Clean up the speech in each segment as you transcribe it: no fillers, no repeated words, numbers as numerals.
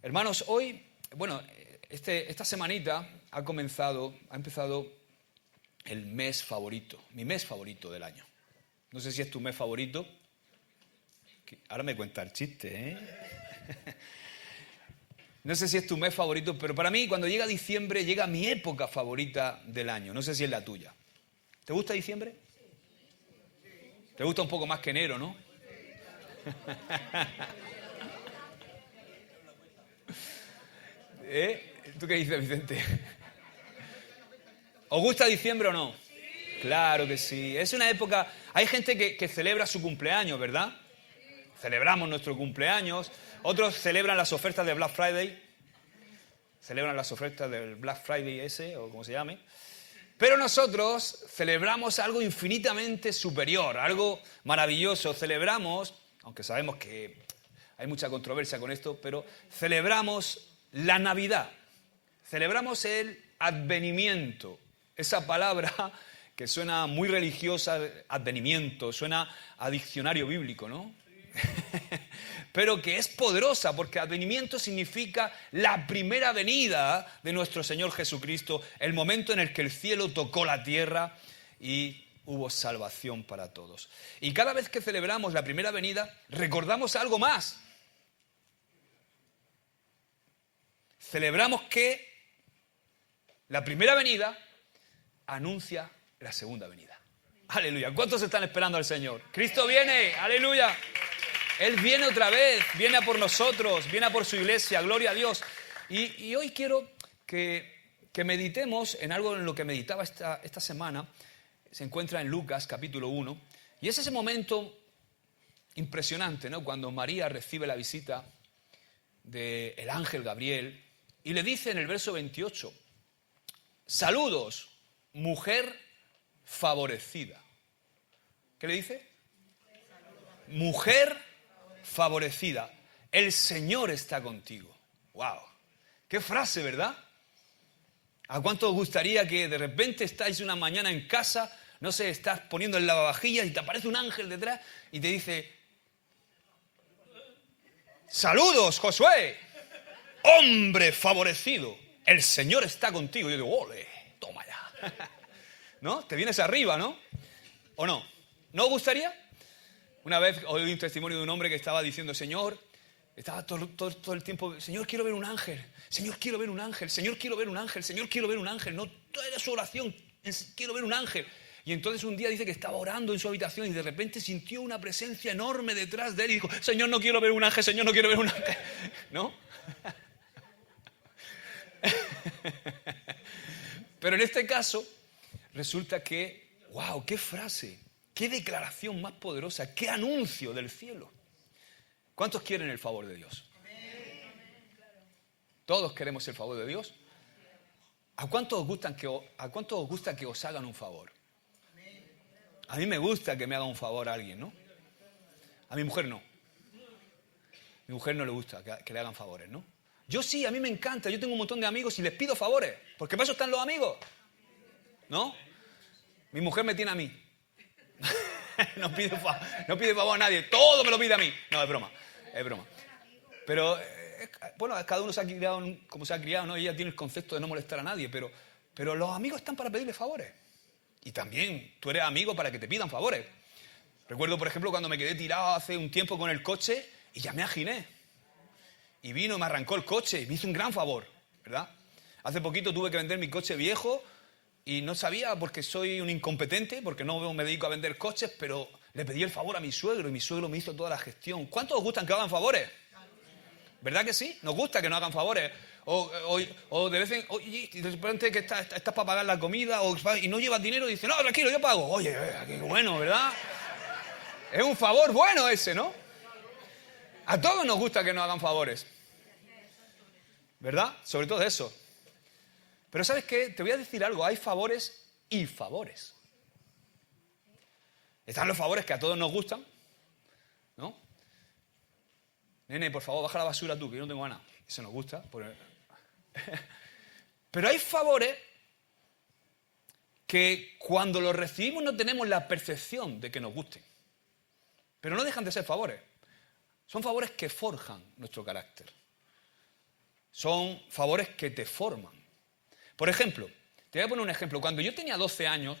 Hermanos, hoy, esta semanita ha empezado el mes favorito, mi mes favorito del año. No sé si es tu mes favorito. Ahora me cuenta el chiste, ¿eh? No sé si es tu mes favorito, pero para mí cuando llega diciembre llega mi época favorita del año. No sé si es la tuya. ¿Te gusta diciembre? ¿Te gusta un poco más que enero, no? ¿Tú qué dices, Vicente? ¿Os gusta diciembre o no? Claro que sí. Es una época... Hay gente que celebra su cumpleaños, ¿verdad? Celebramos nuestro cumpleaños. Otros celebran las ofertas de Black Friday. Celebran las ofertas del Black Friday ese, o como se llame. Pero nosotros celebramos algo infinitamente superior, algo maravilloso. Celebramos, aunque sabemos que hay mucha controversia con esto, pero celebramos la Navidad. Celebramos el advenimiento. Esa palabra que suena muy religiosa, advenimiento, suena a diccionario bíblico, ¿no? Pero que es poderosa, porque advenimiento significa la primera venida de nuestro Señor Jesucristo, el momento en el que el cielo tocó la tierra y hubo salvación para todos. Y cada vez que celebramos la primera venida, recordamos algo más. Celebramos que la primera venida anuncia la segunda venida. Aleluya. ¿Cuántos están esperando al Señor? Cristo viene. Aleluya. Él viene otra vez, viene a por nosotros, viene a por su iglesia, gloria a Dios. Y hoy quiero que meditemos en algo en lo que meditaba esta semana. Se encuentra en Lucas capítulo 1. Y es ese momento impresionante, ¿no? Cuando María recibe la visita del ángel Gabriel y le dice en el verso 28, saludos, mujer favorecida. ¿Qué le dice? Mujer favorecida, el Señor está contigo. ¡Wow! ¡Qué frase!, ¿verdad? ¿A cuánto os gustaría que de repente estáis una mañana en casa, no sé, estás poniendo el lavavajillas y te aparece un ángel detrás y te dice, saludos, Josué, hombre favorecido, el Señor está contigo? Yo digo, ole, toma ya. ¿No? Te vienes arriba, ¿no? ¿O no? ¿No os gustaría? Una vez oí un testimonio de un hombre que estaba diciendo, Señor, estaba todo el tiempo, Señor, quiero ver un ángel, Señor, quiero ver un ángel, Señor, quiero ver un ángel, Señor, quiero ver un ángel. No, toda su oración, quiero ver un ángel. Y entonces un día dice que estaba orando en su habitación y de repente sintió una presencia enorme detrás de él y dijo, Señor, no quiero ver un ángel, Señor, no quiero ver un ángel. ¿No? Pero en este caso, resulta que, wow, qué frase. ¡Qué declaración más poderosa! ¡Qué anuncio del cielo! ¿Cuántos quieren el favor de Dios? ¿Todos queremos el favor de Dios? ¿A cuántos os gusta que os hagan un favor? A mí me gusta que me haga un favor a alguien, ¿no? A mi mujer no. A mi mujer no le gusta que le hagan favores, ¿no? Yo sí, a mí me encanta. Yo tengo un montón de amigos y les pido favores. Porque para eso están los amigos. ¿No? Mi mujer me tiene a mí. No pide favor a nadie, todo me lo pide a mí. No, es broma. Pero, bueno, cada uno se ha criado como se ha criado, ¿no? Ella tiene el concepto de no molestar a nadie, pero los amigos están para pedirle favores. Y también tú eres amigo para que te pidan favores. Recuerdo, por ejemplo, cuando me quedé tirado hace un tiempo con el coche y llamé a Ginés. Y vino y me arrancó el coche y me hizo un gran favor, ¿verdad? Hace poquito tuve que vender mi coche viejo. Y no sabía porque soy un incompetente, porque no me dedico a vender coches, pero le pedí el favor a mi suegro y mi suegro me hizo toda la gestión. ¿Cuántos os gustan que hagan favores? ¿Verdad que sí? Nos gusta que nos hagan favores. O de vez en y de repente que estás para pagar la comida y no llevas dinero y dices, no, tranquilo, yo pago. Oye, qué bueno, ¿verdad? Es un favor bueno ese, ¿no? A todos nos gusta que nos hagan favores. ¿Verdad? Sobre todo eso. Pero ¿sabes qué? Te voy a decir algo. Hay favores y favores. Están los favores que a todos nos gustan, ¿no? Nene, por favor, baja la basura tú, que yo no tengo ganas. Eso nos gusta. Pero hay favores que cuando los recibimos no tenemos la percepción de que nos gusten. Pero no dejan de ser favores. Son favores que forjan nuestro carácter. son favores que te forman. Por ejemplo, te voy a poner un ejemplo. Cuando yo tenía 12 años,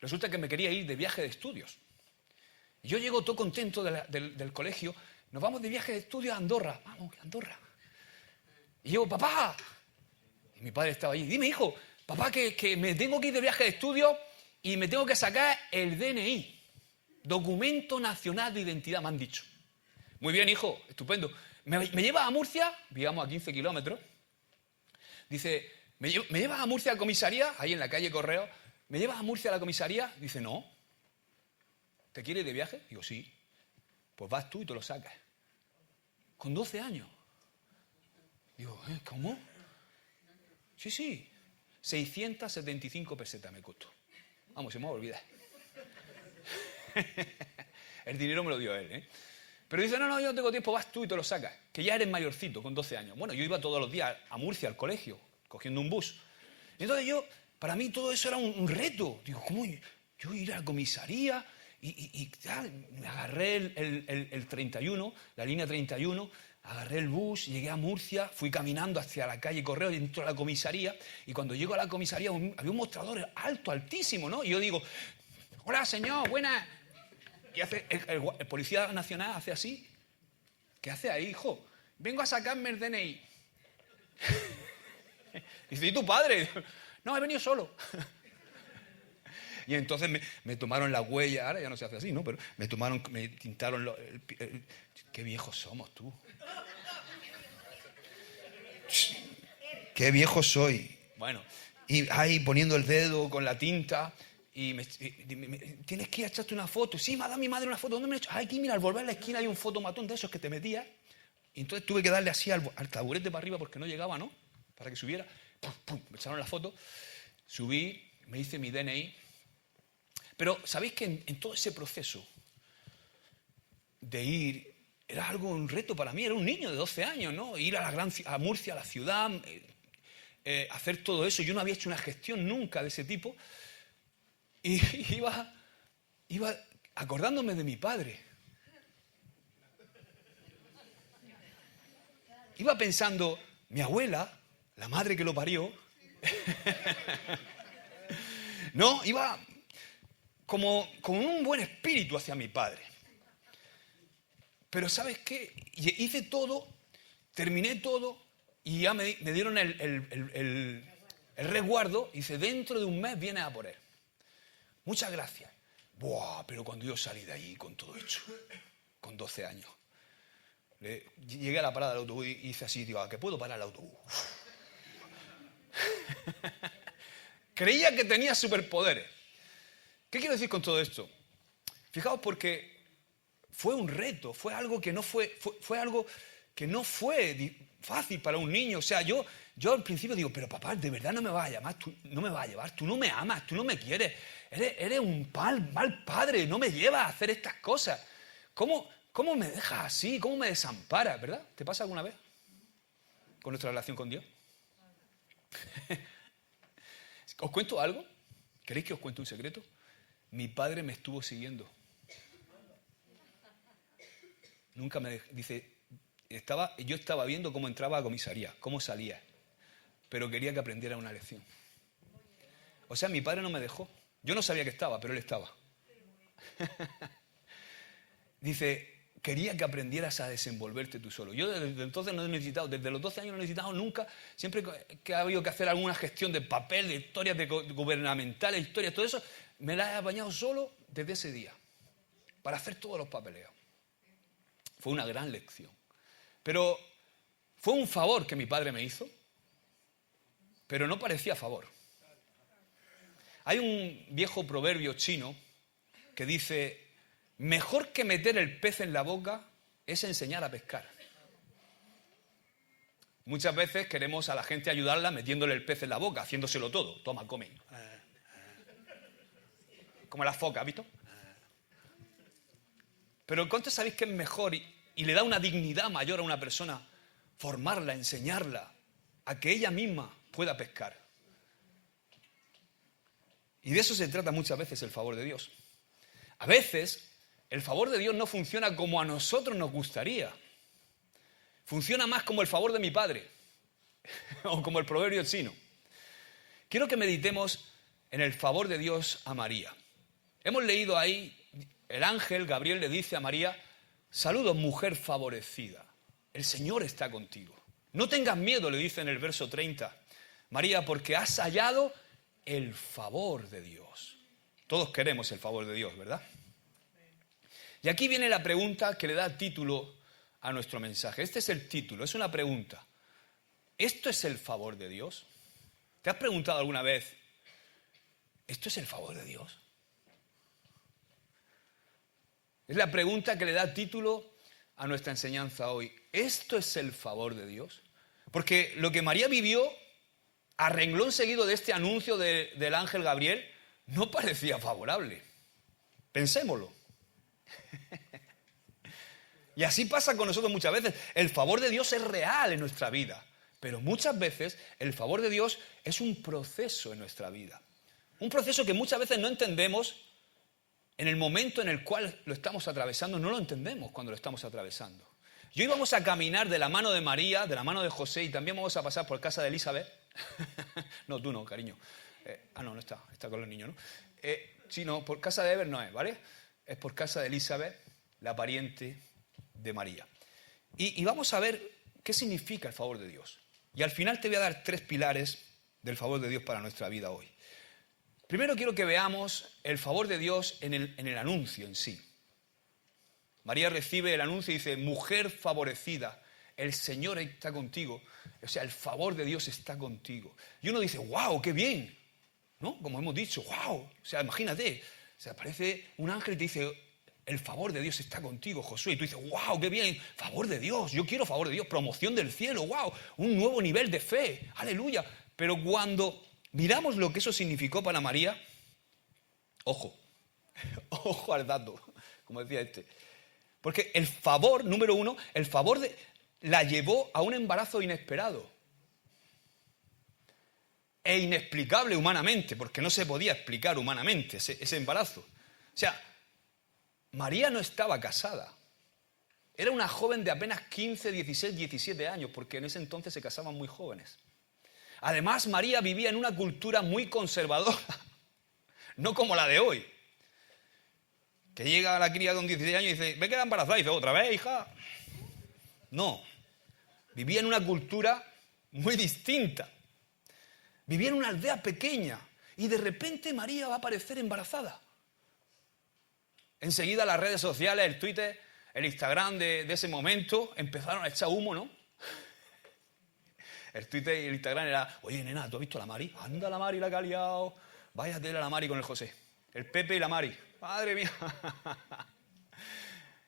resulta que me quería ir de viaje de estudios. Y yo llego todo contento del colegio. Nos vamos de viaje de estudios a Andorra. Vamos, a Andorra. Y yo, papá. Y mi padre estaba allí. Dime, hijo, papá, que me tengo que ir de viaje de estudios y me tengo que sacar el DNI. Documento Nacional de Identidad, me han dicho. Muy bien, hijo, estupendo. ¿Me llevas a Murcia? Vivíamos a 15 kilómetros. Dice, ¿me llevas a Murcia a la comisaría? Ahí en la calle Correo. ¿Me llevas a Murcia a la comisaría? Dice, no. ¿Te quieres ir de viaje? Digo, sí. Pues vas tú y te lo sacas. Con 12 años. Digo, ¿cómo? Sí. 675 pesetas me costó. Vamos, se me va a olvidar. El dinero me lo dio él, ¿eh? Pero dice, no, yo no tengo tiempo, vas tú y te lo sacas. Que ya eres mayorcito, con 12 años. Bueno, yo iba todos los días a Murcia, al colegio, cogiendo un bus. Y entonces para mí todo eso era un reto. Digo, ¿cómo yo ir a la comisaría? Y tal, me agarré el 31, la línea 31, agarré el bus, llegué a Murcia, fui caminando hacia la calle Correo y entro a la comisaría. Y cuando llego a la comisaría había un mostrador alto, altísimo, ¿no? Y yo digo, hola, señor, buenas. Y hace el policía nacional hace así. ¿Qué hace ahí, hijo? Vengo a sacarme el DNI. Dice, ¿y tu padre? No, he venido solo. Y entonces me tomaron la huella, ahora ya no se hace así, ¿no? Pero me tintaron qué viejos somos tú. Qué viejo soy. Bueno, y ahí poniendo el dedo con la tinta. Y tienes que ir a echarte una foto. Sí, me ha dado mi madre una foto. ¿Dónde me la he hecho? Aquí, mira, al volver a la esquina hay un fotomatón de esos que te metías. Y entonces tuve que darle así al taburete para arriba porque no llegaba, ¿no? Para que subiera. ¡Pum, pum! Me echaron la foto. Subí, me hice mi DNI. Pero, ¿sabéis que en todo ese proceso de ir, era un reto para mí? Era un niño de 12 años, ¿no? Ir a Murcia, a la ciudad, hacer todo eso. Yo no había hecho una gestión nunca de ese tipo. Y iba acordándome de mi padre. Iba pensando, mi abuela, la madre que lo parió, no, iba como con un buen espíritu hacia mi padre. Pero ¿sabes qué? Hice todo, terminé todo y ya me dieron el resguardo. Y dice, dentro de un mes vienes a por él. Muchas gracias. Buah, pero cuando yo salí de allí con todo hecho, con 12 años, llegué a la parada del autobús y hice así, digo, ¿a qué puedo parar el autobús? Creía que tenía superpoderes. ¿Qué quiero decir con todo esto? Fijaos, porque fue un reto, fue algo que no fue fácil para un niño. O sea, yo al principio digo, pero papá, de verdad no me vas a llamar, tú no me vas a llevar, tú no me amas, tú no me quieres. Eres un mal padre, no me llevas a hacer estas cosas. ¿Cómo me dejas así? ¿Cómo me desamparas? ¿Verdad? ¿Te pasa alguna vez con nuestra relación con Dios? ¿Os cuento algo? ¿Queréis que os cuente un secreto? Mi padre me estuvo siguiendo. Nunca me dice, yo estaba viendo cómo entraba a comisaría, cómo salía, pero quería que aprendiera una lección. O sea, mi padre no me dejó. Yo no sabía que estaba, pero él estaba. Dice, quería que aprendieras a desenvolverte tú solo. Yo desde entonces no he necesitado, desde los 12 años no he necesitado nunca, siempre que ha habido que hacer alguna gestión de papel, de historias gubernamentales, historias, todo eso, me la he apañado solo desde ese día, para hacer todos los papeleos. Fue una gran lección. Pero fue un favor que mi padre me hizo, pero no parecía favor. Hay un viejo proverbio chino que dice, mejor que meter el pez en la boca es enseñar a pescar. Muchas veces queremos a la gente ayudarla metiéndole el pez en la boca, haciéndoselo todo. Toma, come. Como las focas, ¿has visto? Pero ¿cuántos sabéis que es mejor y le da una dignidad mayor a una persona formarla, enseñarla, a que ella misma pueda pescar? Y de eso se trata muchas veces el favor de Dios. A veces el favor de Dios no funciona como a nosotros nos gustaría. Funciona más como el favor de mi padre. o como el proverbio chino. Quiero que meditemos en el favor de Dios a María. Hemos leído ahí, el ángel Gabriel le dice a María: saludos, mujer favorecida, el Señor está contigo. No tengas miedo, le dice en el verso 30, María, porque has hallado el favor de Dios. Todos queremos el favor de Dios, ¿verdad? Y aquí viene la pregunta que le da título a nuestro mensaje. Este es el título, es una pregunta. ¿Esto es el favor de Dios? ¿Te has preguntado alguna vez, ¿esto es el favor de Dios? Es la pregunta que le da título a nuestra enseñanza hoy. ¿Esto es el favor de Dios? Porque lo que María vivió a renglón seguido de este anuncio del ángel Gabriel no parecía favorable. Pensémoslo. Y así pasa con nosotros muchas veces. El favor de Dios es real en nuestra vida, pero muchas veces el favor de Dios es un proceso en nuestra vida. Un proceso que muchas veces no entendemos en el momento en el cual lo estamos atravesando. No lo entendemos cuando lo estamos atravesando. Y hoy vamos a caminar de la mano de María, de la mano de José, y también vamos a pasar por casa de Elizabeth. No, tú no, cariño. No está con los niños, ¿no? Sí, no, por casa de Ever no es, ¿vale? Es por casa de Elizabeth, la pariente de María. Y vamos a ver qué significa el favor de Dios. Y al final te voy a dar 3 pilares del favor de Dios para nuestra vida hoy. Primero quiero que veamos el favor de Dios en el anuncio en sí. María recibe el anuncio y dice: mujer favorecida, el Señor está contigo. O sea, el favor de Dios está contigo. Y uno dice: wow, qué bien, ¿no? Como hemos dicho, wow. O sea, imagínate, se aparece un ángel y te dice: el favor de Dios está contigo, Josué. Y tú dices: wow, qué bien, favor de Dios, yo quiero favor de Dios, promoción del cielo, wow, un nuevo nivel de fe, aleluya. Pero cuando miramos lo que eso significó para María, ojo, ojo al dato, como decía porque el favor, número 1, el favor la llevó a un embarazo inesperado e inexplicable humanamente, porque no se podía explicar humanamente ese embarazo. O sea, María no estaba casada. Era una joven de apenas 15, 16, 17 años, porque en ese entonces se casaban muy jóvenes. Además, María vivía en una cultura muy conservadora, no como la de hoy. Que llega a la cría con 16 años y dice: me queda embarazada. Y dice: ¿otra vez, hija? No. Vivía en una cultura muy distinta. Vivía en una aldea pequeña. Y de repente María va a aparecer embarazada. Enseguida las redes sociales, el Twitter, el Instagram de ese momento empezaron a echar humo, ¿no? El Twitter y el Instagram era: oye, nena, ¿tú has visto a la Mari? Anda la Mari, la que ha liado. Vaya tela la Mari con el José. El Pepe y la Mari. Madre mía.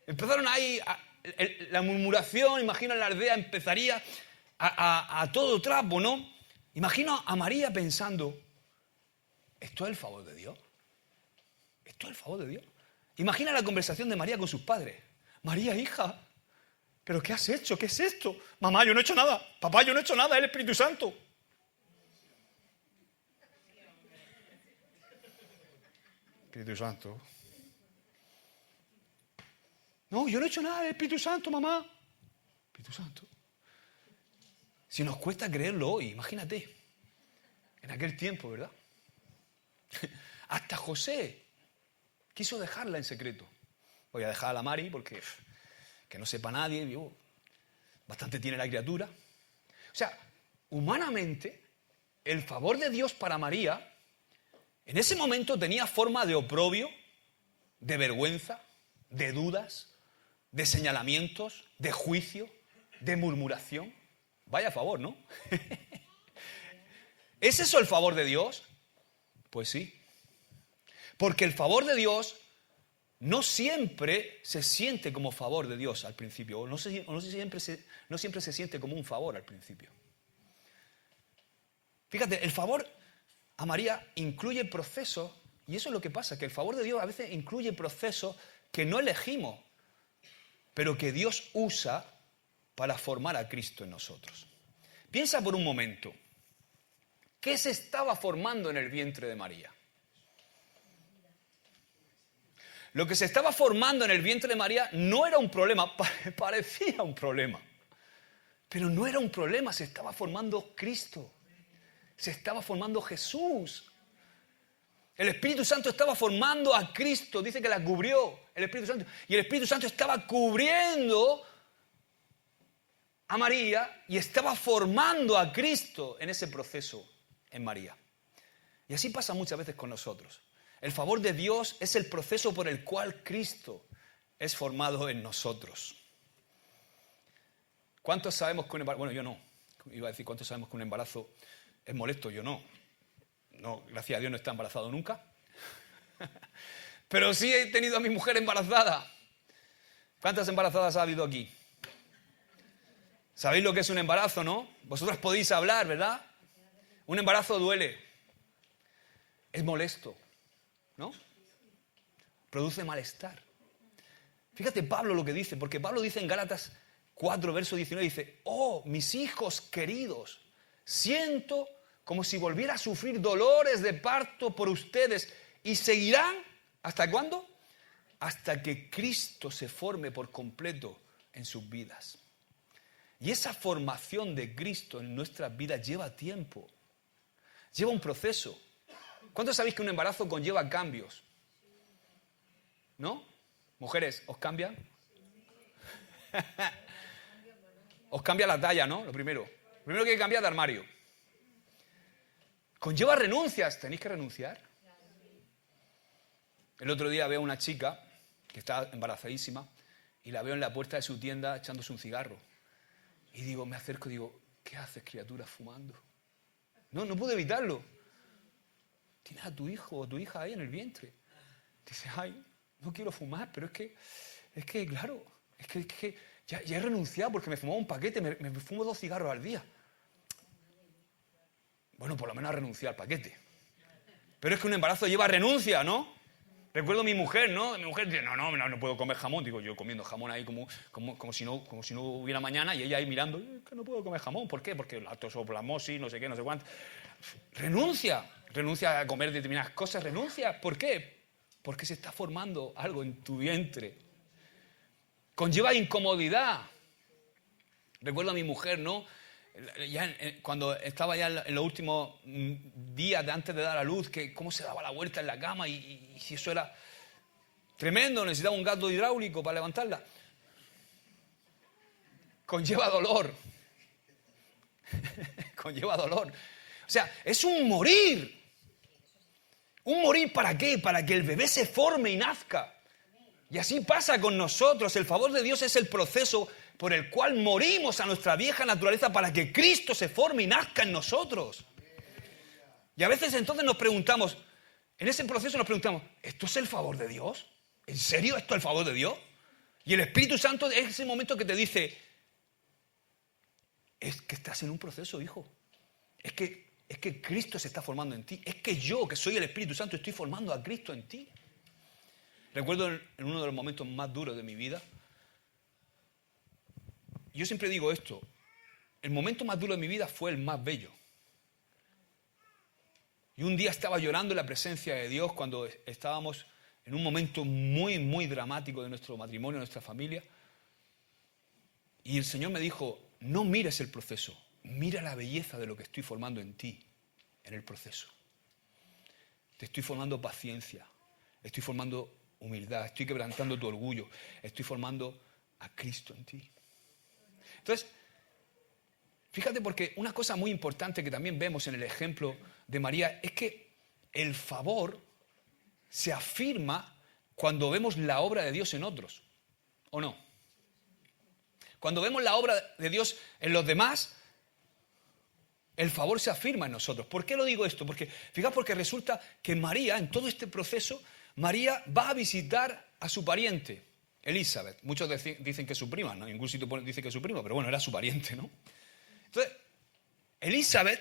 Empezaron ahí, la murmuración, imagino la aldea empezaría a todo trapo, ¿no? Imagino a María pensando: ¿esto es el favor de Dios? ¿Esto es el favor de Dios? Imagina la conversación de María con sus padres. María, hija, ¿pero qué has hecho? ¿Qué es esto? Mamá, yo no he hecho nada. Papá, yo no he hecho nada, es el Espíritu Santo. Espíritu Santo. No, yo no he hecho nada, el Espíritu Santo, mamá. Espíritu Santo. Si nos cuesta creerlo hoy, imagínate. En aquel tiempo, ¿verdad? Hasta José quiso dejarla en secreto. Voy a dejar a la Mari porque que no sepa nadie. Bastante tiene la criatura. O sea, humanamente, el favor de Dios para María en ese momento tenía forma de oprobio, de vergüenza, de dudas, de señalamientos, de juicio, de murmuración. Vaya favor, ¿no? ¿Es eso el favor de Dios? Pues sí. Porque el favor de Dios no siempre se siente como favor de Dios al principio, no siempre se siente como un favor al principio. Fíjate, el favor a María incluye procesos, y eso es lo que pasa, que el favor de Dios a veces incluye procesos que no elegimos, pero que Dios usa para formar a Cristo en nosotros. Piensa por un momento, ¿qué se estaba formando en el vientre de María? Lo que se estaba formando en el vientre de María no era un problema, parecía un problema. Pero no era un problema, se estaba formando Cristo. Se estaba formando Jesús. El Espíritu Santo estaba formando a Cristo. Dice que la cubrió el Espíritu Santo. Y el Espíritu Santo estaba cubriendo a María y estaba formando a Cristo en ese proceso en María. Y así pasa muchas veces con nosotros. El favor de Dios es el proceso por el cual Cristo es formado en nosotros. ¿Cuántos sabemos que un embarazo... Bueno, yo no. Iba a decir, ¿cuántos sabemos que un embarazo es molesto? Yo no. No, gracias a Dios no está embarazado nunca. Pero sí he tenido a mi mujer embarazada. ¿Cuántas embarazadas ha habido aquí? ¿Sabéis lo que es un embarazo, no? Vosotros podéis hablar, ¿verdad? Un embarazo duele. Es molesto, ¿no? Produce malestar. Fíjate Pablo lo que dice, porque Pablo dice en Gálatas 4, verso 19, dice, oh, mis hijos queridos, siento como si volviera a sufrir dolores de parto por ustedes y seguirán, ¿hasta cuándo? Hasta que Cristo se forme por completo en sus vidas. Y esa formación de Cristo en nuestras vidas lleva tiempo, lleva un proceso. ¿Cuántos sabéis que un embarazo conlleva cambios? ¿No? Mujeres, ¿os cambian? Os cambia la talla, ¿no? Lo primero. Lo primero que hay que cambiar de armario. Conlleva renuncias. ¿Tenéis que renunciar? El otro día veo a una chica que está embarazadísima y la veo en la puerta de su tienda echándose un cigarro. Y digo, me acerco y digo, ¿qué haces, criatura, fumando? No puedo evitarlo. Tienes a tu hijo o tu hija ahí en el vientre. Dice, ay, no quiero fumar, pero es que claro, es que ya he renunciado porque me fumaba un paquete, me fumo 2 cigarros al día. Bueno, por lo menos a renunciar al paquete. Pero es que un embarazo lleva renuncia, ¿no? Recuerdo a mi mujer, ¿no? Mi mujer dice, no puedo comer jamón. Digo, yo comiendo jamón ahí como si no hubiera mañana y ella ahí mirando, que no puedo comer jamón. ¿Por qué? Porque la tosoplamosis, no sé qué, no sé cuánto. Renuncia a comer determinadas cosas, renuncia. ¿Por qué? Porque se está formando algo en tu vientre. Conlleva incomodidad. Recuerdo a mi mujer, ¿no? Cuando estaba ya en los últimos días de antes de dar a luz, que cómo se daba la vuelta en la cama y si eso era tremendo, necesitaba un gato hidráulico para levantarla. Conlleva dolor. Conlleva dolor. O sea, es un morir. ¿Un morir para qué? Para que el bebé se forme y nazca. Y así pasa con nosotros. El favor de Dios es el proceso por el cual morimos a nuestra vieja naturaleza para que Cristo se forme y nazca en nosotros. Y a veces entonces nos preguntamos, en ese proceso nos preguntamos, ¿esto es el favor de Dios? ¿En serio esto es el favor de Dios? Y el Espíritu Santo es ese momento que te dice, es que estás en un proceso, hijo. Es que Cristo se está formando en ti. Es que yo, que soy el Espíritu Santo, estoy formando a Cristo en ti. Recuerdo en uno de los momentos más duros de mi vida, yo siempre digo esto, el momento más duro de mi vida fue el más bello. Y un día estaba llorando en la presencia de Dios cuando estábamos en un momento muy, muy dramático de nuestro matrimonio, de nuestra familia. Y el Señor me dijo, no mires el proceso, mira la belleza de lo que estoy formando en ti, en el proceso. Te estoy formando paciencia, estoy formando humildad, estoy quebrantando tu orgullo, estoy formando a Cristo en ti. Entonces, fíjate porque una cosa muy importante que también vemos en el ejemplo de María es que el favor se afirma cuando vemos la obra de Dios en otros, ¿o no? Cuando vemos la obra de Dios en los demás, el favor se afirma en nosotros. ¿Por qué lo digo esto? Porque, fijaos, porque resulta que María, en todo este proceso, María va a visitar a su pariente, Elizabeth. Muchos dicen que es su prima, ¿no? En ningún sitio dice que es su prima, pero bueno, era su pariente, ¿no? Entonces, Elizabeth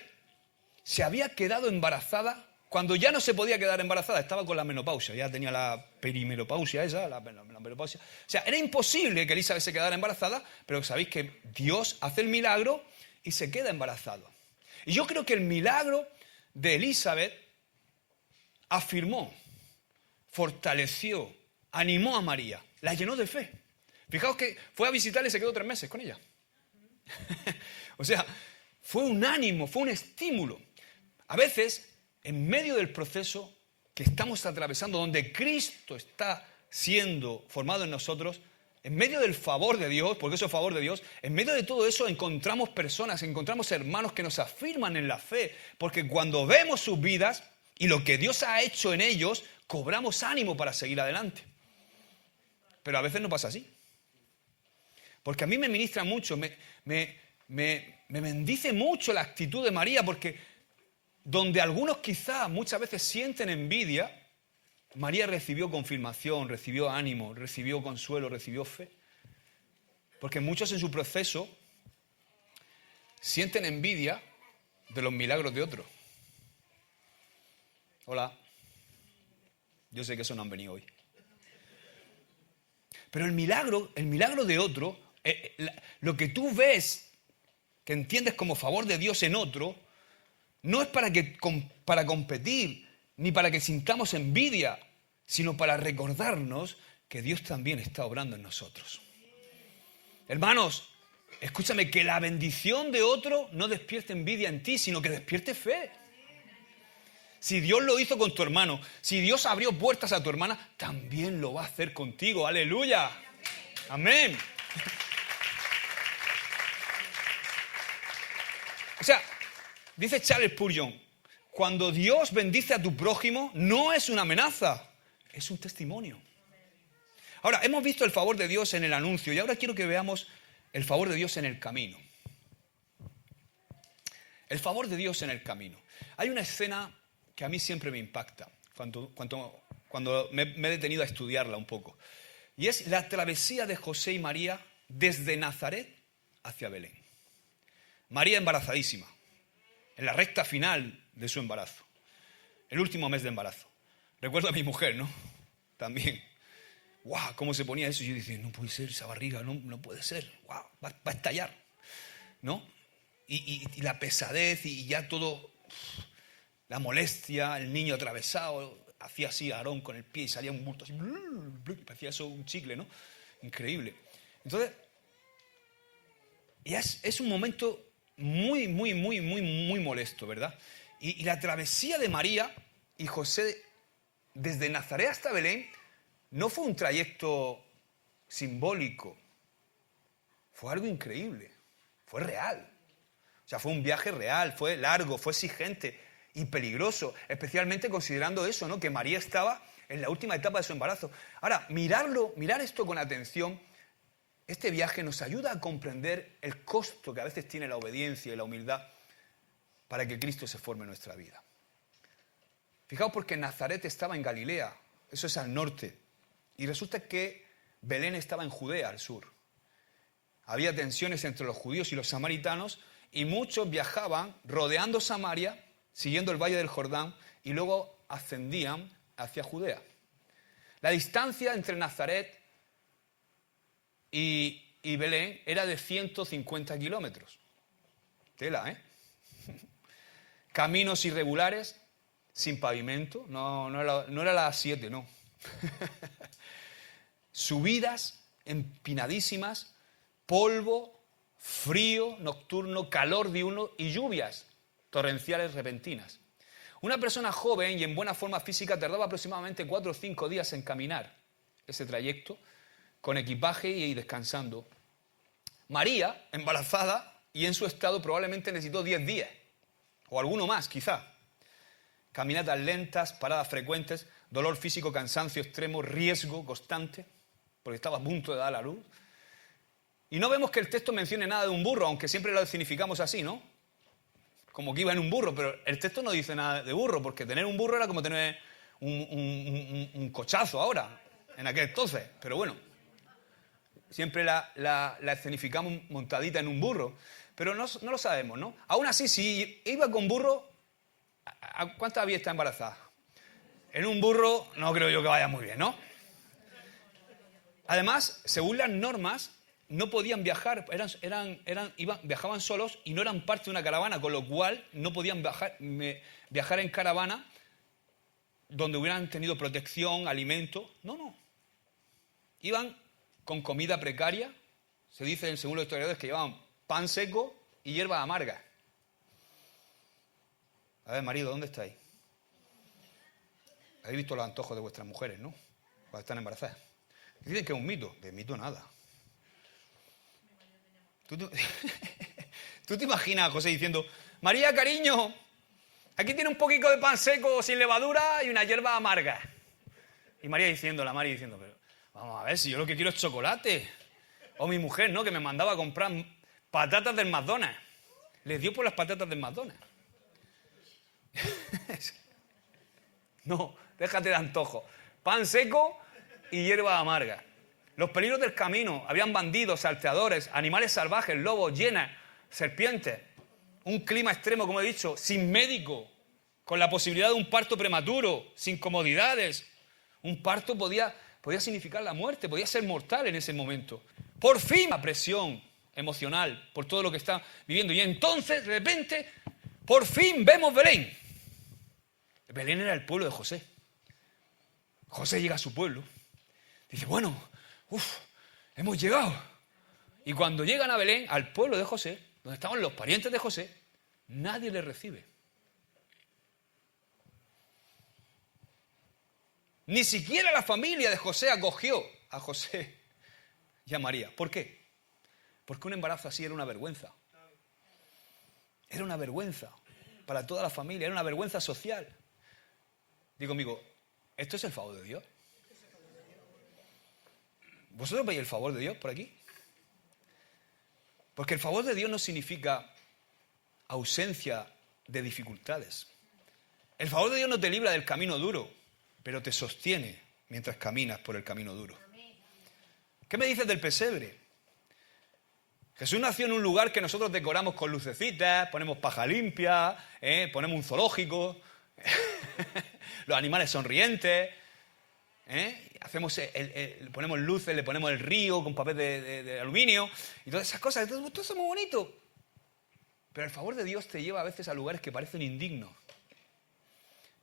se había quedado embarazada cuando ya no se podía quedar embarazada, estaba con la menopausia, ya tenía la perimenopausia esa, la menopausia. O sea, era imposible que Elizabeth se quedara embarazada, pero sabéis que Dios hace el milagro y se queda embarazada. Y yo creo que el milagro de Elizabeth afirmó, fortaleció, animó a María, la llenó de fe. Fijaos que fue a visitarla y se quedó 3 meses con ella. O sea, fue un ánimo, fue un estímulo. A veces, en medio del proceso que estamos atravesando, donde Cristo está siendo formado en nosotros, en medio del favor de Dios, porque eso es favor de Dios, en medio de todo eso encontramos personas, encontramos hermanos que nos afirman en la fe, porque cuando vemos sus vidas y lo que Dios ha hecho en ellos, cobramos ánimo para seguir adelante. Pero a veces no pasa así. Porque a mí me ministra mucho, me bendice mucho la actitud de María, porque donde algunos quizás muchas veces sienten envidia, María recibió confirmación, recibió ánimo, recibió consuelo, recibió fe. Porque muchos en su proceso sienten envidia de los milagros de otros. Hola. Yo sé que eso no han venido hoy. Pero el milagro de otro, lo que tú ves, que entiendes como favor de Dios en otro, no es para competir, ni para que sintamos envidia, sino para recordarnos que Dios también está obrando en nosotros. Hermanos, escúchame, que la bendición de otro no despierte envidia en ti, sino que despierte fe. Si Dios lo hizo con tu hermano, si Dios abrió puertas a tu hermana, también lo va a hacer contigo. ¡Aleluya! Amén. O sea, dice Charles Spurgeon, cuando Dios bendice a tu prójimo, no es una amenaza, es un testimonio. Ahora, hemos visto el favor de Dios en el anuncio y ahora quiero que veamos el favor de Dios en el camino. El favor de Dios en el camino. Hay una escena que a mí siempre me impacta cuando me he detenido a estudiarla un poco. Y es la travesía de José y María desde Nazaret hacia Belén. María embarazadísima, en la recta final de su embarazo, el último mes de embarazo. Recuerdo a mi mujer, ¿no? También. ¡Guau! ¿Cómo se ponía eso? Y yo decía, no puede ser esa barriga, no puede ser. ¡Guau! Va a estallar, ¿no? Y la pesadez y ya todo, la molestia, el niño atravesado, hacía así a Aarón con el pie y salía un bulto así, parecía eso un chicle, ¿no? Increíble. Entonces, es un momento muy molesto, ¿verdad? Y la travesía de María y José desde Nazaret hasta Belén no fue un trayecto simbólico, fue algo increíble, fue real. O sea, fue un viaje real, fue largo, fue exigente y peligroso, especialmente considerando eso, ¿no? Que María estaba en la última etapa de su embarazo. Ahora, mirar esto con atención, este viaje nos ayuda a comprender el costo que a veces tiene la obediencia y la humildad para que Cristo se forme en nuestra vida. Fijaos, porque Nazaret estaba en Galilea, eso es al norte, y resulta que Belén estaba en Judea, al sur. Había tensiones entre los judíos y los samaritanos, y muchos viajaban rodeando Samaria, siguiendo el valle del Jordán, y luego ascendían hacia Judea. La distancia entre Nazaret y Belén era de 150 kilómetros. Tela, ¿eh? Caminos irregulares, sin pavimento, no era la A7, no. Subidas empinadísimas, polvo, frío nocturno, calor diurno y lluvias torrenciales repentinas. Una persona joven y en buena forma física tardaba aproximadamente 4 o 5 días en caminar ese trayecto con equipaje y descansando. María, embarazada y en su estado, probablemente necesitó 10 días o alguno más quizá. Caminatas lentas, paradas frecuentes, dolor físico, cansancio extremo, riesgo constante, porque estaba a punto de dar a luz. Y no vemos que el texto mencione nada de un burro, aunque siempre lo significamos así, ¿no? Como que iba en un burro, pero el texto no dice nada de burro, porque tener un burro era como tener un cochazo ahora, en aquel entonces. Pero bueno, siempre la escenificamos montadita en un burro, pero no lo sabemos, ¿no? Aún así, si iba con burro, ¿cuántas había estado embarazada? En un burro no creo yo que vaya muy bien, ¿no? Además, según las normas, no podían viajar, viajaban solos y no eran parte de una caravana, con lo cual no podían viajar en caravana donde hubieran tenido protección, alimento. No. Iban con comida precaria. Se dice, según los historiadores, que llevaban pan seco y hierbas amargas. A ver, marido, ¿dónde estáis? Habéis visto los antojos de vuestras mujeres, ¿no? Cuando están embarazadas. Dicen que es un mito. De mito nada. ¿Tú te imaginas a José diciendo, María, cariño, aquí tiene un poquito de pan seco sin levadura y una hierba amarga? Y María diciendo, pero vamos a ver, si yo lo que quiero es chocolate. O mi mujer, ¿no? Que me mandaba a comprar patatas del McDonald's. Les dio por las patatas del McDonald's. No, déjate de antojo. Pan seco y hierba amarga. Los peligros del camino. Habían bandidos, salteadores, animales salvajes, lobos, hienas, serpientes. Un clima extremo, como he dicho, sin médico, con la posibilidad de un parto prematuro, sin comodidades. Un parto podía significar la muerte, podía ser mortal en ese momento. Por fin, la presión emocional por todo lo que está viviendo. Y entonces, de repente, por fin vemos Belén. Belén era el pueblo de José. José llega a su pueblo. Dice, bueno, hemos llegado. Y cuando llegan a Belén, al pueblo de José, donde estaban los parientes de José, nadie les recibe. Ni siquiera la familia de José acogió a José y a María. ¿Por qué? Porque un embarazo así era una vergüenza. Era una vergüenza para toda la familia, era una vergüenza social. Digo, amigo, ¿esto es el favor de Dios? ¿Vosotros veis el favor de Dios por aquí? Porque el favor de Dios no significa ausencia de dificultades. El favor de Dios no te libra del camino duro, pero te sostiene mientras caminas por el camino duro. ¿Qué me dices del pesebre? Jesús nació en un lugar que nosotros decoramos con lucecitas, ponemos paja limpia, ponemos un zoológico, los animales sonrientes, ponemos luces, le ponemos el río con papel de aluminio y todas esas cosas. Todo eso es muy bonito. Pero el favor de Dios te lleva a veces a lugares que parecen indignos,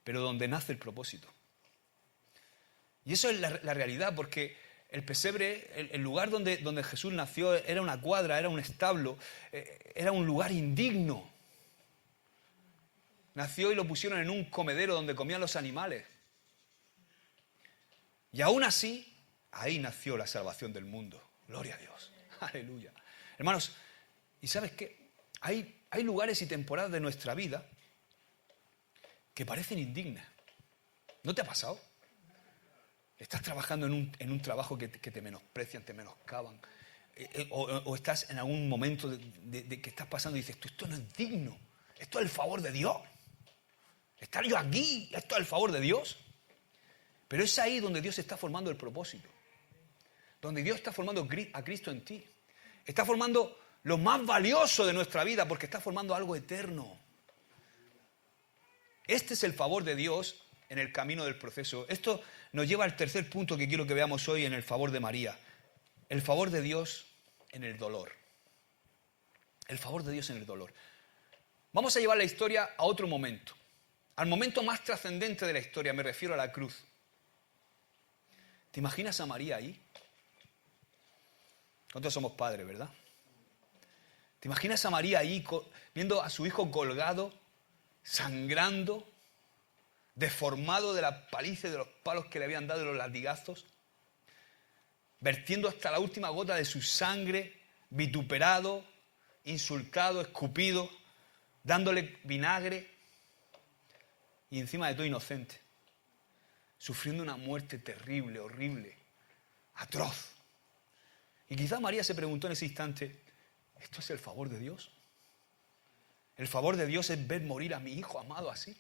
pero donde nace el propósito. Y eso es la realidad, porque el pesebre, el lugar donde Jesús nació, era una cuadra, era un establo, era un lugar indigno. Nació y lo pusieron en un comedero donde comían los animales. Y aún así, ahí nació la salvación del mundo. Gloria a Dios. Aleluya. Hermanos, ¿y sabes qué? Hay lugares y temporadas de nuestra vida que parecen indignas. ¿No te ha pasado? Estás trabajando en un trabajo que te menosprecian, te menoscaban. O estás en algún momento de que estás pasando y dices, esto no es digno. Esto es el favor de Dios. Estar yo aquí, esto es el favor de Dios. Pero es ahí donde Dios está formando el propósito. Donde Dios está formando a Cristo en ti. Está formando lo más valioso de nuestra vida porque está formando algo eterno. Este es el favor de Dios en el camino del proceso. Esto nos lleva al tercer punto que quiero que veamos hoy en el favor de María. El favor de Dios en el dolor. El favor de Dios en el dolor. Vamos a llevar la historia a otro momento. Al momento más trascendente de la historia, me refiero a la cruz. ¿Te imaginas a María ahí? Nosotros somos padres, ¿verdad? ¿Te imaginas a María ahí viendo a su hijo colgado, sangrando, deformado de la paliza y de los palos que le habían dado y los latigazos, vertiendo hasta la última gota de su sangre, vituperado, insultado, escupido, dándole vinagre y encima de todo inocente, sufriendo una muerte terrible, horrible, atroz? Y quizás María se preguntó en ese instante, ¿esto es el favor de Dios? ¿El favor de Dios es ver morir a mi hijo amado así?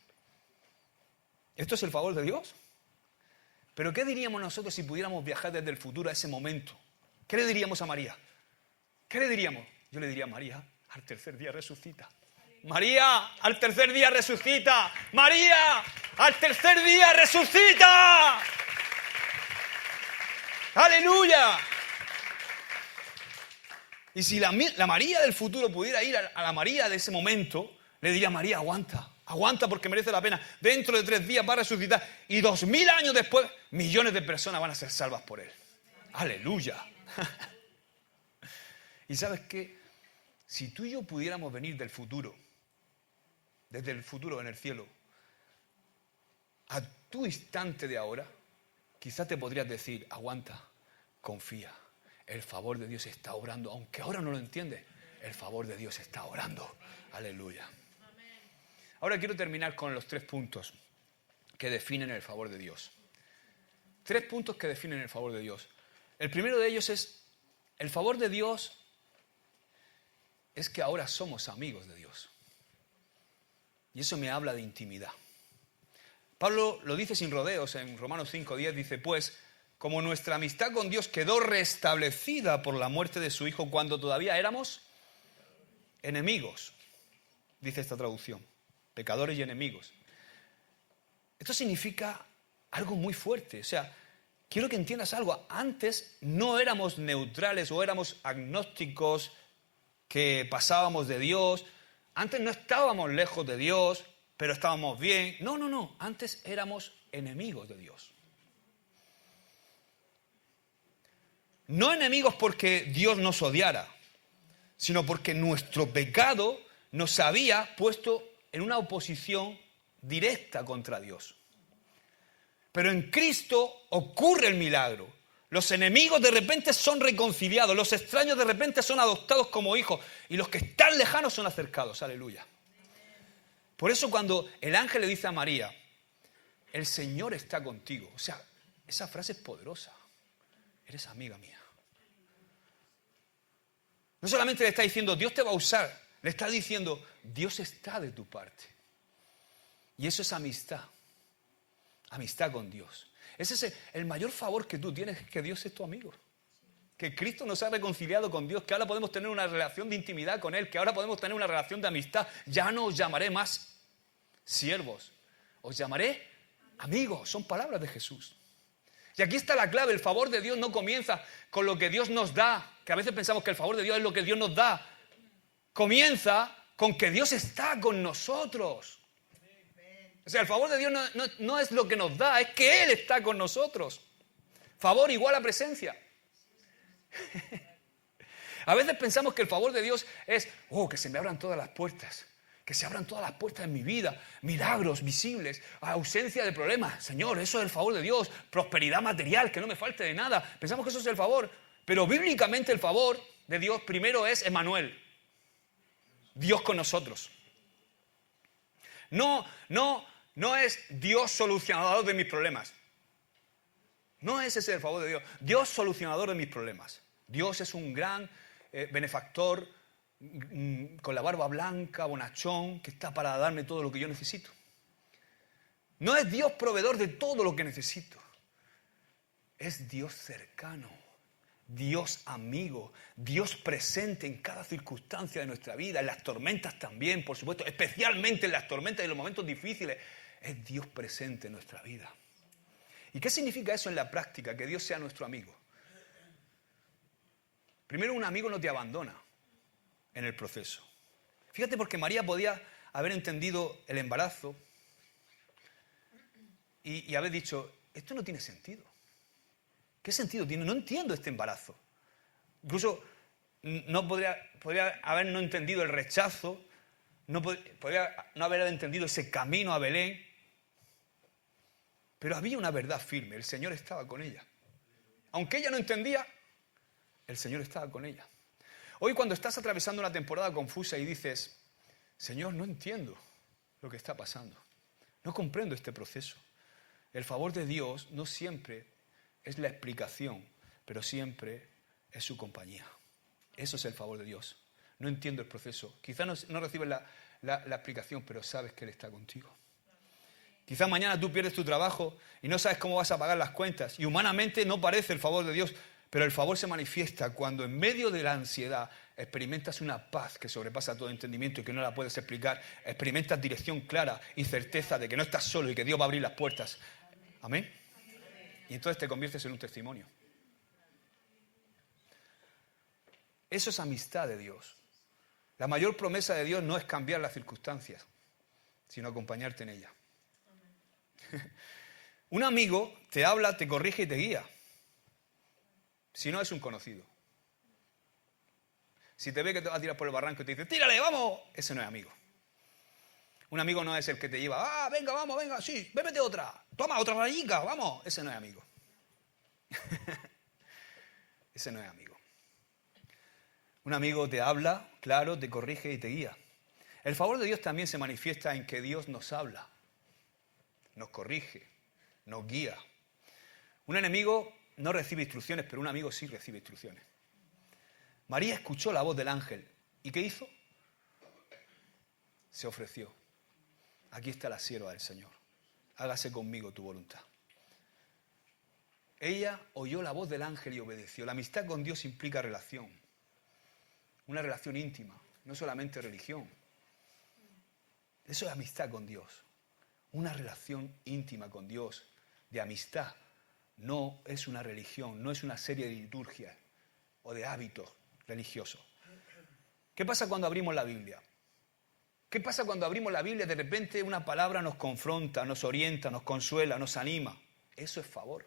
¿Esto es el favor de Dios? Pero ¿qué diríamos nosotros si pudiéramos viajar desde el futuro a ese momento? ¿Qué le diríamos a María? ¿Qué le diríamos? Yo le diría, María, al tercer día resucita. María, al tercer día resucita. María, al tercer día resucita. Aleluya. Y si la María del futuro pudiera ir a la María de ese momento, le diría, María, aguanta. Aguanta porque merece la pena. Dentro de 3 días va a resucitar. Y 2000 años después, millones de personas van a ser salvas por él. Aleluya. ¿Y sabes qué? Si tú y yo pudiéramos venir del futuro, desde el futuro en el cielo, a tu instante de ahora, quizás te podrías decir, aguanta, confía, el favor de Dios está obrando, aunque ahora no lo entiendes, el favor de Dios está obrando. Aleluya. Ahora quiero terminar con los 3 puntos que definen el favor de Dios. 3 puntos que definen el favor de Dios. El primero de ellos es, el favor de Dios es que ahora somos amigos de Dios. Y eso me habla de intimidad. Pablo lo dice sin rodeos en Romanos 5:10, dice, pues, como nuestra amistad con Dios quedó restablecida por la muerte de su Hijo cuando todavía éramos enemigos, dice esta traducción, pecadores y enemigos. Esto significa algo muy fuerte, o sea, quiero que entiendas algo. Antes no éramos neutrales o éramos agnósticos que pasábamos de Dios. Antes no estábamos lejos de Dios, pero estábamos bien. No. Antes éramos enemigos de Dios. No enemigos porque Dios nos odiara, sino porque nuestro pecado nos había puesto en una oposición directa contra Dios. Pero en Cristo ocurre el milagro. Los enemigos de repente son reconciliados, los extraños de repente son adoptados como hijos y los que están lejanos son acercados. Aleluya. Por eso cuando el ángel le dice a María, el Señor está contigo, o sea, esa frase es poderosa. Eres amiga mía. No solamente le está diciendo, Dios te va a usar, le está diciendo, Dios está de tu parte. Y eso es amistad. Amistad con Dios. Ese es el mayor favor que tú tienes, que Dios es tu amigo. Que Cristo nos ha reconciliado con Dios, que ahora podemos tener una relación de intimidad con Él, que ahora podemos tener una relación de amistad. Ya no os llamaré más siervos, os llamaré amigos. Son palabras de Jesús. Y aquí está la clave, el favor de Dios no comienza con lo que Dios nos da, que a veces pensamos que el favor de Dios es lo que Dios nos da. Comienza con que Dios está con nosotros. O sea, el favor de Dios no es lo que nos da, es que Él está con nosotros. Favor igual a presencia. A veces pensamos que el favor de Dios es, que se me abran todas las puertas. Que se abran todas las puertas en mi vida. Milagros visibles, ausencia de problemas. Señor, eso es el favor de Dios. Prosperidad material, que no me falte de nada. Pensamos que eso es el favor. Pero bíblicamente el favor de Dios primero es Emmanuel. Dios con nosotros. No es Dios solucionador de mis problemas. No es ese el favor de Dios. Dios solucionador de mis problemas. Dios es un gran benefactor con la barba blanca, bonachón, que está para darme todo lo que yo necesito. No es Dios proveedor de todo lo que necesito. Es Dios cercano, Dios amigo, Dios presente en cada circunstancia de nuestra vida, en las tormentas también, por supuesto, especialmente en las tormentas y en los momentos difíciles. Es Dios presente en nuestra vida. ¿Y qué significa eso en la práctica? Que Dios sea nuestro amigo. Primero, un amigo no te abandona en el proceso. Fíjate, porque María podía haber entendido el embarazo y haber dicho, esto no tiene sentido. ¿Qué sentido tiene? No entiendo este embarazo. Incluso podría haber no entendido el rechazo, podría no haber entendido ese camino a Belén. Pero había una verdad firme, el Señor estaba con ella. Aunque ella no entendía, el Señor estaba con ella. Hoy, cuando estás atravesando una temporada confusa y dices, Señor, no entiendo lo que está pasando, no comprendo este proceso. El favor de Dios no siempre es la explicación, pero siempre es su compañía. Eso es el favor de Dios. No entiendo el proceso. Quizás no recibes la explicación, pero sabes que Él está contigo. Quizás mañana tú pierdes tu trabajo y no sabes cómo vas a pagar las cuentas. Y humanamente no parece el favor de Dios, pero el favor se manifiesta cuando en medio de la ansiedad experimentas una paz que sobrepasa todo entendimiento y que no la puedes explicar. Experimentas dirección clara y certeza de que no estás solo y que Dios va a abrir las puertas. Amén. Y entonces te conviertes en un testimonio. Eso es amistad de Dios. La mayor promesa de Dios no es cambiar las circunstancias, sino acompañarte en ellas. Un amigo te habla, te corrige y te guía. Si no, es un conocido. Si te ve que te vas a tirar por el barranco y te dice, tírale, vamos, ese no es amigo. Un amigo no es el que te lleva, venga, vamos, venga, sí, bébete otra, toma otra rayica, vamos. Ese no es amigo. Ese no es amigo. Un amigo te habla, claro, te corrige y te guía. El favor de Dios también se manifiesta en que Dios nos habla, nos corrige, nos guía. Un enemigo no recibe instrucciones, pero un amigo sí recibe instrucciones. María escuchó la voz del ángel. ¿Y qué hizo? Se ofreció. Aquí está la sierva del Señor. Hágase conmigo tu voluntad. Ella oyó la voz del ángel y obedeció. La amistad con Dios implica relación. Una relación íntima, no solamente religión. Eso es amistad con Dios. Una relación íntima con Dios, de amistad. No es una religión, no es una serie de liturgias o de hábitos religiosos. ¿Qué pasa cuando abrimos la Biblia? ¿Qué pasa cuando abrimos la Biblia? De repente una palabra nos confronta, nos orienta, nos consuela, nos anima. Eso es favor.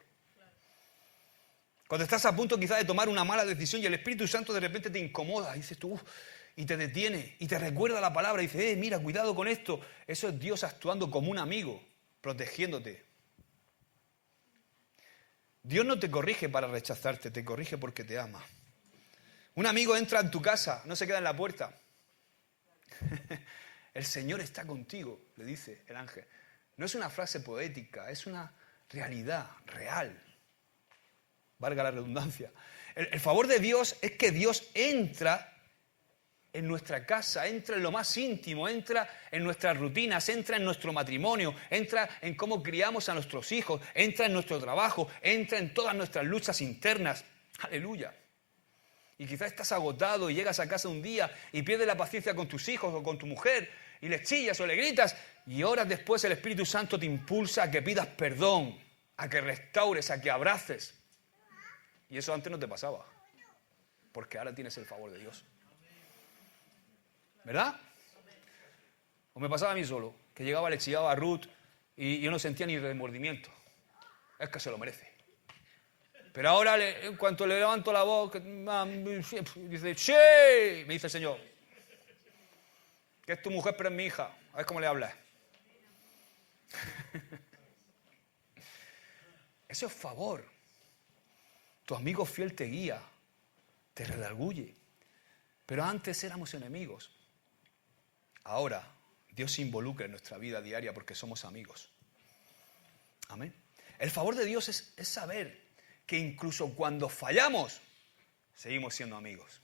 Cuando estás a punto quizás de tomar una mala decisión y el Espíritu Santo de repente te incomoda, y dices tú, y te detiene, y te recuerda la palabra, y dices, mira, cuidado con esto. Eso es Dios actuando como un amigo, protegiéndote. Dios no te corrige para rechazarte, te corrige porque te ama. Un amigo entra en tu casa, no se queda en la puerta. El Señor está contigo, le dice el ángel. No es una frase poética, es una realidad real. Valga la redundancia. El favor de Dios es que Dios entra en nuestra casa, entra en lo más íntimo, entra en nuestras rutinas, entra en nuestro matrimonio, entra en cómo criamos a nuestros hijos, entra en nuestro trabajo, entra en todas nuestras luchas internas. Aleluya. Y quizás estás agotado y llegas a casa un día y pierdes la paciencia con tus hijos o con tu mujer y les chillas o le gritas y horas después el Espíritu Santo te impulsa a que pidas perdón, a que restaures, a que abraces. Y eso antes no te pasaba, porque ahora tienes el favor de Dios. ¿Verdad? O me pasaba a mí solo, que llegaba, le chillaba a Ruth y yo no sentía ni remordimiento. Es que se lo merece. Pero ahora, en cuanto le levanto la voz, dice, ¡sí! Me dice el Señor, que es tu mujer, pero es mi hija. A ver cómo le hablas. Eso es favor. Tu amigo fiel te guía, te redarguye. Pero antes éramos enemigos. Ahora, Dios se involucra en nuestra vida diaria porque somos amigos. Amén. El favor de Dios es saber que incluso cuando fallamos, seguimos siendo amigos.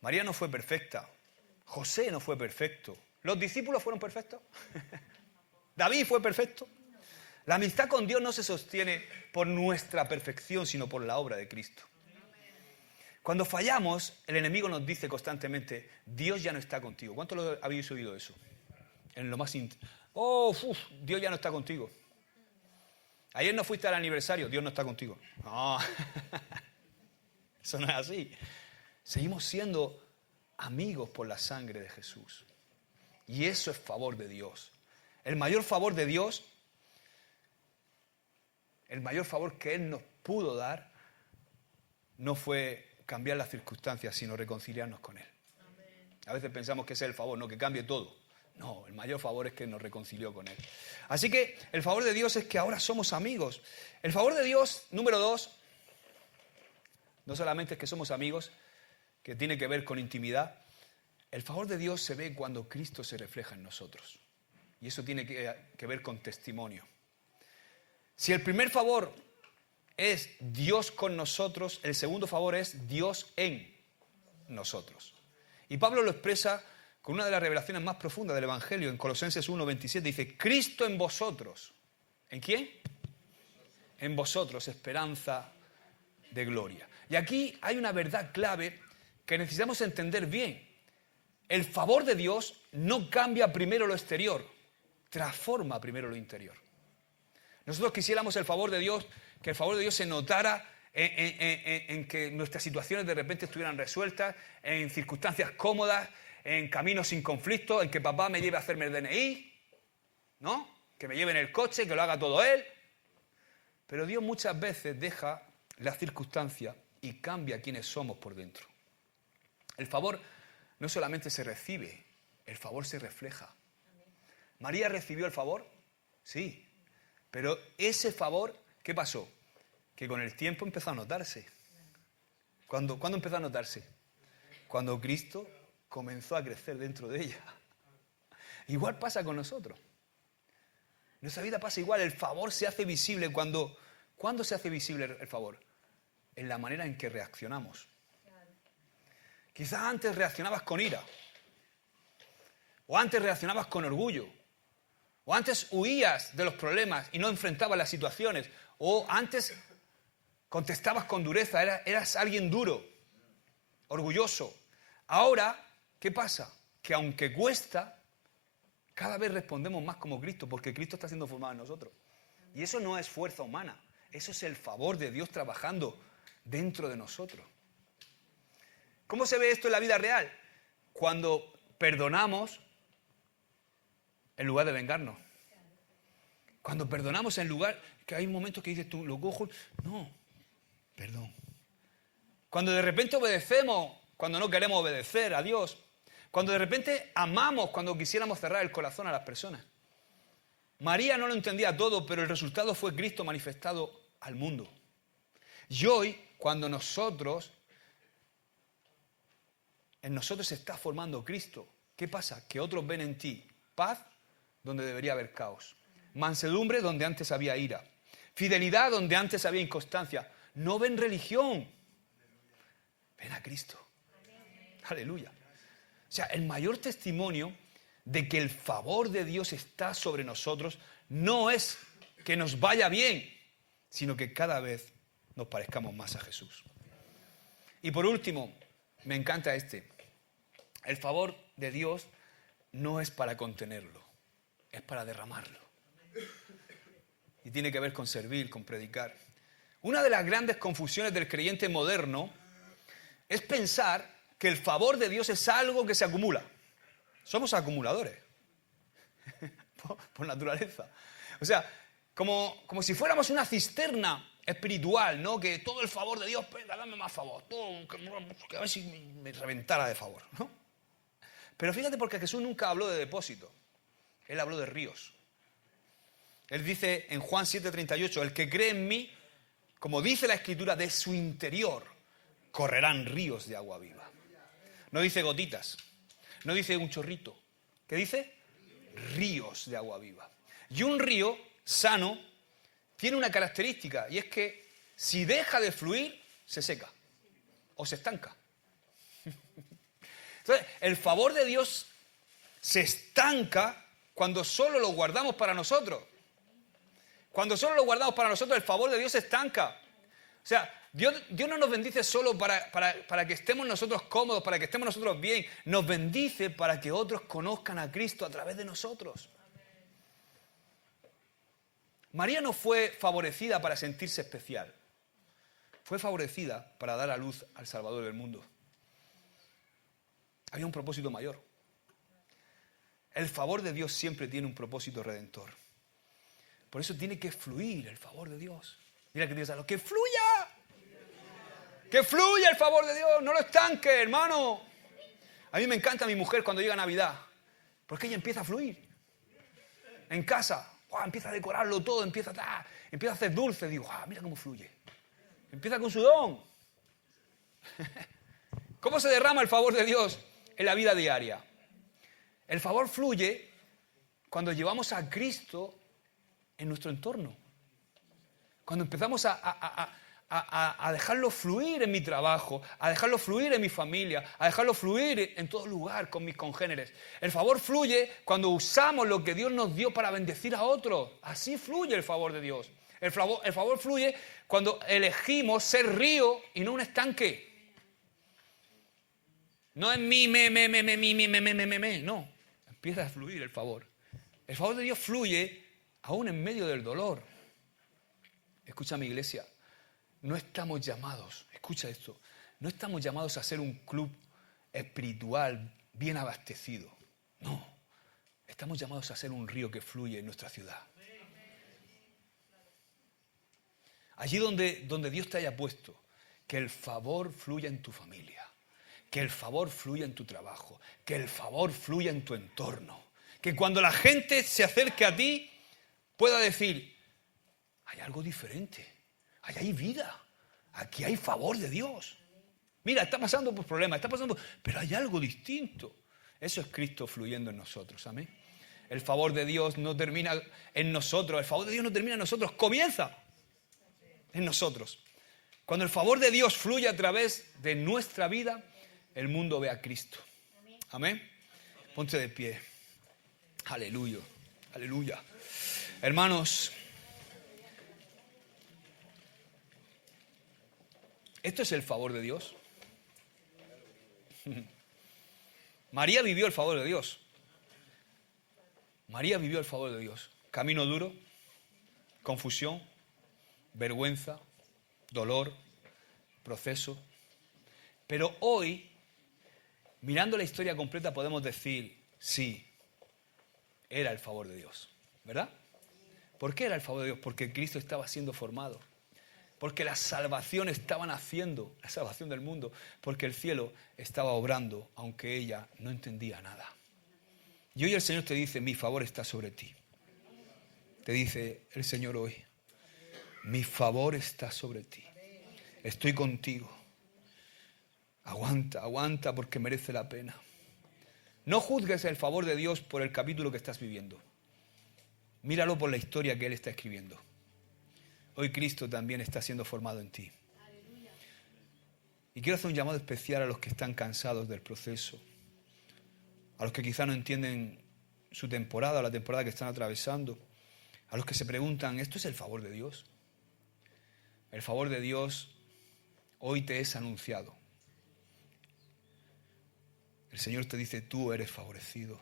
María no fue perfecta. José no fue perfecto. ¿Los discípulos fueron perfectos? ¿David fue perfecto? La amistad con Dios no se sostiene por nuestra perfección, sino por la obra de Cristo. Cuando fallamos, el enemigo nos dice constantemente, Dios ya no está contigo. ¿Cuántos lo habéis oído eso? En lo más Dios ya no está contigo. Ayer no fuiste al aniversario, Dios no está contigo. No, eso no es así. Seguimos siendo amigos por la sangre de Jesús. Y eso es favor de Dios. El mayor favor de Dios, el mayor favor que Él nos pudo dar, no fue cambiar las circunstancias, sino reconciliarnos con Él. A veces pensamos que ese es el favor, no que cambie todo. No, el mayor favor es que nos reconcilió con Él. Así que el favor de Dios es que ahora somos amigos. El favor de Dios, número 2, no solamente es que somos amigos, que tiene que ver con intimidad. El favor de Dios se ve cuando Cristo se refleja en nosotros. Y eso tiene que ver con testimonio. Si el primer favor es Dios con nosotros, el segundo favor es Dios en nosotros. Y Pablo lo expresa con una de las revelaciones más profundas del Evangelio, en Colosenses 1:27, dice, Cristo en vosotros. ¿En quién? En vosotros, esperanza de gloria. Y aquí hay una verdad clave que necesitamos entender bien. El favor de Dios no cambia primero lo exterior, transforma primero lo interior. Nosotros quisiéramos el favor de Dios, que el favor de Dios se notara en que nuestras situaciones de repente estuvieran resueltas, en circunstancias cómodas, en caminos sin conflicto, en que papá me lleve a hacerme el DNI, ¿no? Que me lleve en el coche, que lo haga todo él. Pero Dios muchas veces deja las circunstancias y cambia quiénes somos por dentro. El favor no solamente se recibe, el favor se refleja. ¿María recibió el favor? Sí. Pero ese favor, ¿qué pasó? Que con el tiempo empezó a notarse. ¿Cuándo empezó a notarse? Cuando Cristo comenzó a crecer dentro de ella. Igual pasa con nosotros. Nuestra vida pasa igual, el favor se hace visible. ¿Cuándo se hace visible el favor? En la manera en que reaccionamos. Quizás antes reaccionabas con ira. O antes reaccionabas con orgullo. O antes huías de los problemas y no enfrentabas las situaciones. O antes contestabas con dureza, eras alguien duro, orgulloso. Ahora, ¿qué pasa? Que aunque cuesta, cada vez respondemos más como Cristo, porque Cristo está siendo formado en nosotros. Y eso no es fuerza humana, eso es el favor de Dios trabajando dentro de nosotros. ¿Cómo se ve esto en la vida real? Cuando perdonamos en lugar de vengarnos. Cuando perdonamos en lugar, que hay momentos que dices tú, lo cojo, no, perdón. Cuando de repente obedecemos, cuando no queremos obedecer a Dios. Cuando de repente amamos, cuando quisiéramos cerrar el corazón a las personas. María no lo entendía todo, pero el resultado fue Cristo manifestado al mundo. Y hoy, cuando en nosotros se está formando Cristo, ¿qué pasa? Que otros ven en ti paz donde debería haber caos. Mansedumbre donde antes había ira. Fidelidad donde antes había inconstancia. No ven religión. Ven a Cristo. Aleluya. O sea, el mayor testimonio de que el favor de Dios está sobre nosotros no es que nos vaya bien, sino que cada vez nos parezcamos más a Jesús. Y por último, me encanta este. El favor de Dios no es para contenerlo, es para derramarlo. Y tiene que ver con servir, con predicar. Una de las grandes confusiones del creyente moderno es pensar que el favor de Dios es algo que se acumula. Somos acumuladores, por naturaleza. O sea, como si fuéramos una cisterna espiritual, ¿no? Que todo el favor de Dios, venga, dame más favor. Todo, que a ver si me reventara de favor, ¿no? Pero fíjate, porque Jesús nunca habló de depósito. Él habló de ríos. Él dice en Juan 7:38, el que cree en mí, como dice la Escritura, de su interior correrán ríos de agua viva. No dice gotitas, no dice un chorrito. ¿Qué dice? Ríos de agua viva. Y un río sano tiene una característica, y es que si deja de fluir, se seca o se estanca. Entonces, el favor de Dios se estanca cuando solo lo guardamos para nosotros. Cuando solo lo guardamos para nosotros, el favor de Dios se estanca. O sea, Dios no nos bendice solo para que estemos nosotros cómodos, para que estemos nosotros bien. Nos bendice para que otros conozcan a Cristo a través de nosotros. María no fue favorecida para sentirse especial. Fue favorecida para dar a luz al Salvador del mundo. Había un propósito mayor. El favor de Dios siempre tiene un propósito redentor. Por eso tiene que fluir el favor de Dios. Mira que tienes a lo que fluya. Que fluya el favor de Dios, no lo estanque, hermano. A mí me encanta mi mujer cuando llega Navidad, porque ella empieza a fluir. En casa, empieza a decorarlo todo, empieza a hacer dulces. Digo, mira cómo fluye. Empieza con su don. ¿Cómo se derrama el favor de Dios en la vida diaria? El favor fluye cuando llevamos a Cristo en nuestro entorno. Cuando empezamos a dejarlo fluir en mi trabajo, a dejarlo fluir en mi familia, a dejarlo fluir en todo lugar con mis congéneres. El favor fluye cuando usamos lo que Dios nos dio para bendecir a otros. Así fluye el favor de Dios. El favor fluye cuando elegimos ser río y no un estanque. No es mi, no. Empieza a fluir el favor. El favor de Dios fluye aún en medio del dolor. Escucha, mi iglesia, no estamos llamados, escucha esto, no estamos llamados a ser un club espiritual bien abastecido. No, estamos llamados a ser un río que fluye en nuestra ciudad. Allí donde Dios te haya puesto, que el favor fluya en tu familia, que el favor fluya en tu trabajo, que el favor fluya en tu entorno, que cuando la gente se acerque a ti pueda decir, hay algo diferente, ahí hay vida, aquí hay favor de Dios. Mira, está pasando por problemas, pero hay algo distinto. Eso es Cristo fluyendo en nosotros, amén. El favor de Dios no termina en nosotros, el favor de Dios no termina en nosotros, comienza en nosotros. Cuando el favor de Dios fluye a través de nuestra vida, el mundo ve a Cristo. Amén. Ponte de pie. Aleluya, aleluya. Hermanos, esto es el favor de Dios. María vivió el favor de Dios. María vivió el favor de Dios. Camino duro, confusión, vergüenza, dolor, proceso. Pero hoy, mirando la historia completa, podemos decir, sí, era el favor de Dios. ¿Verdad? ¿Por qué era el favor de Dios? Porque Cristo estaba siendo formado. Porque la salvación estaba naciendo, la salvación del mundo. Porque el cielo estaba obrando, aunque ella no entendía nada. Y hoy el Señor te dice, mi favor está sobre ti. Te dice el Señor hoy, mi favor está sobre ti. Estoy contigo. Aguanta, aguanta porque merece la pena. No juzgues el favor de Dios por el capítulo que estás viviendo. Míralo por la historia que Él está escribiendo. Hoy Cristo también está siendo formado en ti. Y quiero hacer un llamado especial a los que están cansados del proceso. A los que quizá no entienden su temporada, la temporada que están atravesando. A los que se preguntan, ¿esto es el favor de Dios? El favor de Dios hoy te es anunciado. El Señor te dice, tú eres favorecido,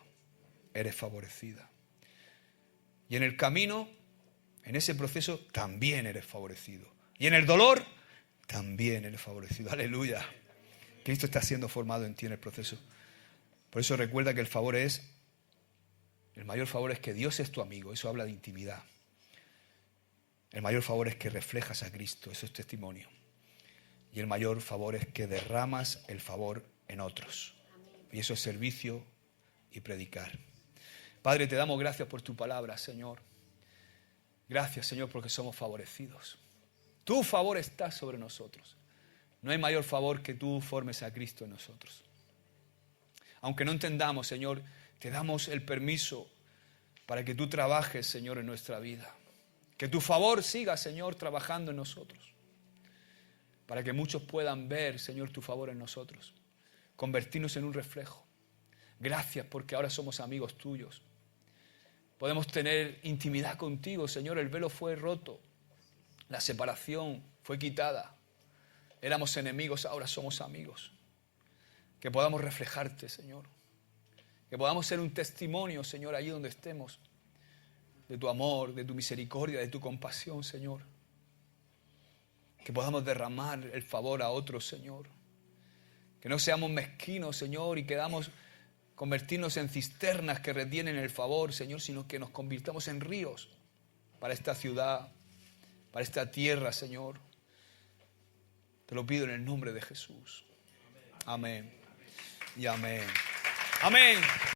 eres favorecida. Y en el camino, en ese proceso, también eres favorecido. Y en el dolor, también eres favorecido. Aleluya. Cristo está siendo formado en ti en el proceso. Por eso recuerda que el mayor favor es que Dios es tu amigo. Eso habla de intimidad. El mayor favor es que reflejas a Cristo. Eso es testimonio. Y el mayor favor es que derramas el favor en otros. Y eso es servicio y predicar. Padre, te damos gracias por tu palabra, Señor. Gracias, Señor, porque somos favorecidos. Tu favor está sobre nosotros. No hay mayor favor que tú formes a Cristo en nosotros. Aunque no entendamos, Señor, te damos el permiso para que tú trabajes, Señor, en nuestra vida. Que tu favor siga, Señor, trabajando en nosotros. Para que muchos puedan ver, Señor, tu favor en nosotros. Convertirnos en un reflejo. Gracias porque ahora somos amigos tuyos. Podemos tener intimidad contigo, Señor. El velo fue roto. La separación fue quitada. Éramos enemigos, ahora somos amigos. Que podamos reflejarte, Señor. Que podamos ser un testimonio, Señor, allí donde estemos. De tu amor, de tu misericordia, de tu compasión, Señor. Que podamos derramar el favor a otros, Señor. Que no seamos mezquinos, Señor, y quedamos convertirnos en cisternas que retienen el favor, Señor, sino que nos convirtamos en ríos para esta ciudad, para esta tierra, Señor. Te lo pido en el nombre de Jesús. Amén. Y amén. Amén.